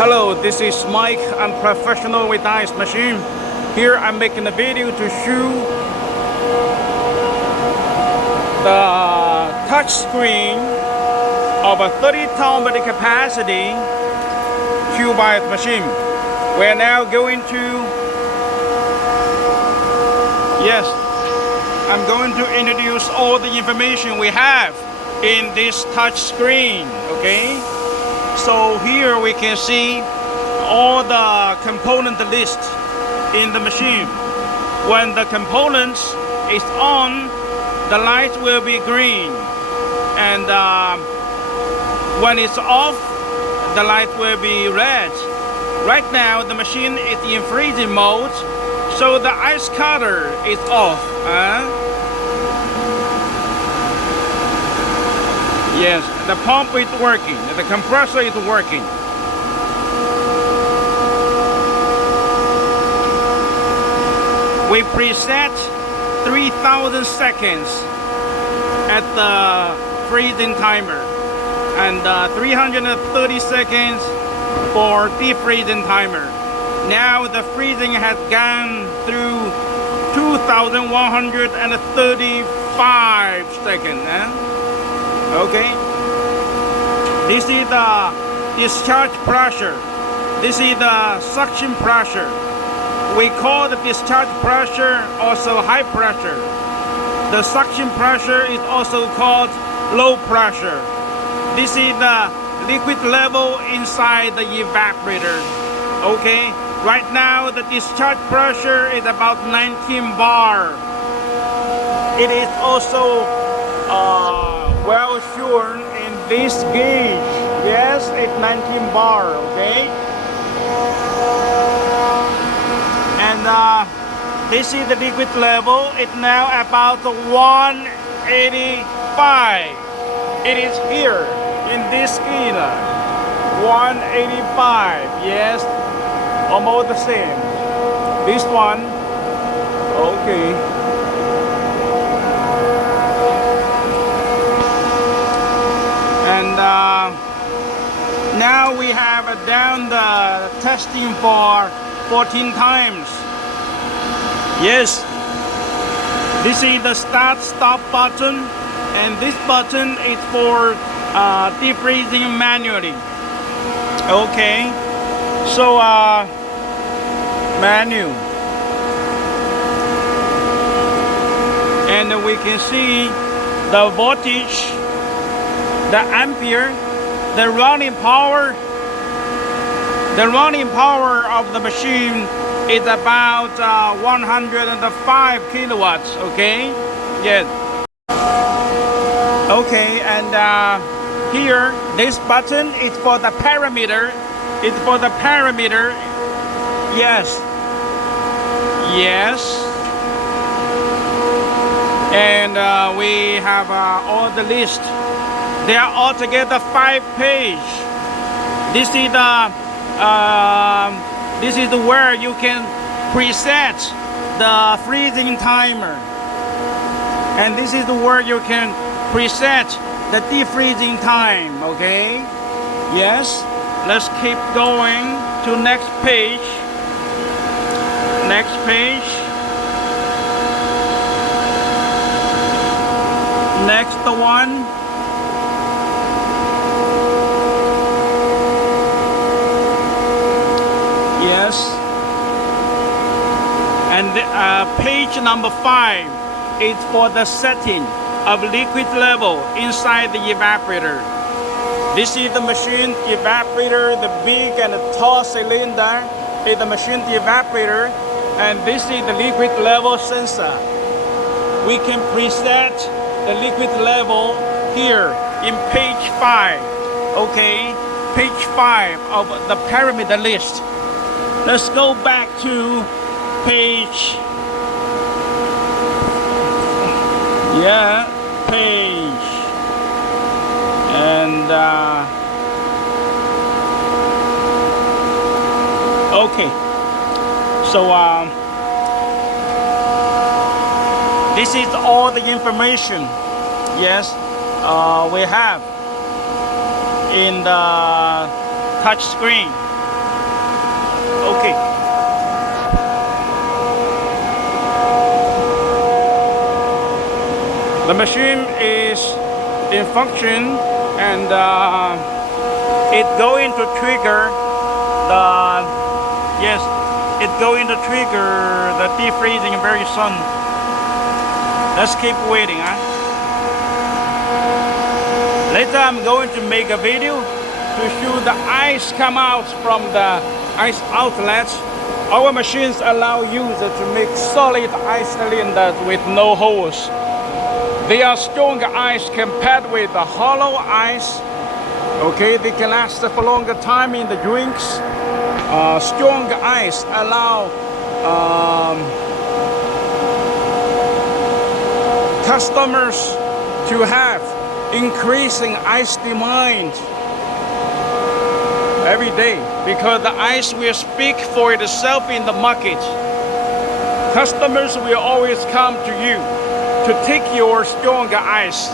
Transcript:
Hello, this is Mike. I'm professional with ice machine. Here I'm making a video to show the touch screen of a 30-ton body capacity cube ice machine. We're now going to, yes, I'm going to introduce all the information we have in this touch screen, okay? So here we can see all the component list in the machine. When the components is on, the light will be green, and when it's off, the light will be red. Right now the machine is in freezing mode, so the ice cutter is off. Yes, the pump is working, the compressor is working. We preset 3000 seconds at the freezing timer and 330 seconds for defreezing timer. Now the freezing has gone through 2135 seconds. Okay, this is the discharge pressure. This is the suction pressure. We call the discharge pressure also high pressure. The suction pressure is also called low pressure. This is the liquid level inside the evaporator. Okay, right now the discharge pressure is about 19 bar. It is also well shown in this gauge. Yes, it's 19 bar, okay? And this is the liquid level. It's now about 185. It is here in this skin. 185. Yes, almost the same. This one, okay. And now we have done the testing for 14 times. Yes, this is the start stop button, and this button is for defreezing manually. Okay, so menu, and we can see the voltage, the ampere, the running power. The running power of the machine is about 105 kilowatts. Okay, yes. Okay, and here this button is for the parameter. It's for the parameter. Yes, yes. And we have all the list. They are altogether 5 pages. This is where you can preset the freezing timer, and this is where you can preset the defreezing time. Okay, yes. Let's keep going to next page. Next page. Next one. Yes. And page number 5 is for the setting of liquid level inside the evaporator. This is the machine evaporator. The big and tall cylinder is the machine evaporator, and this is the liquid level sensor. We can preset the liquid level here in page 5. Okay, page 5 of the parameter list. Let's go back to page, page, and okay, so this is all the information, yes, we have in the touch screen. Okay. The machine is in function, and it going to trigger the yes, it going to trigger the defreezing very soon. Let's keep waiting, huh? Later I'm going to make a video to show the ice come out from the ice outlets. Our machines allow user to make solid ice cylinders with no holes. They are strong ice compared with the hollow ice. Okay, they can last for longer time in the drinks. Strong ice allow customers to have increasing ice demand every day, because the ice will speak for itself in the market. Customers will always come to you to take your stronger ice.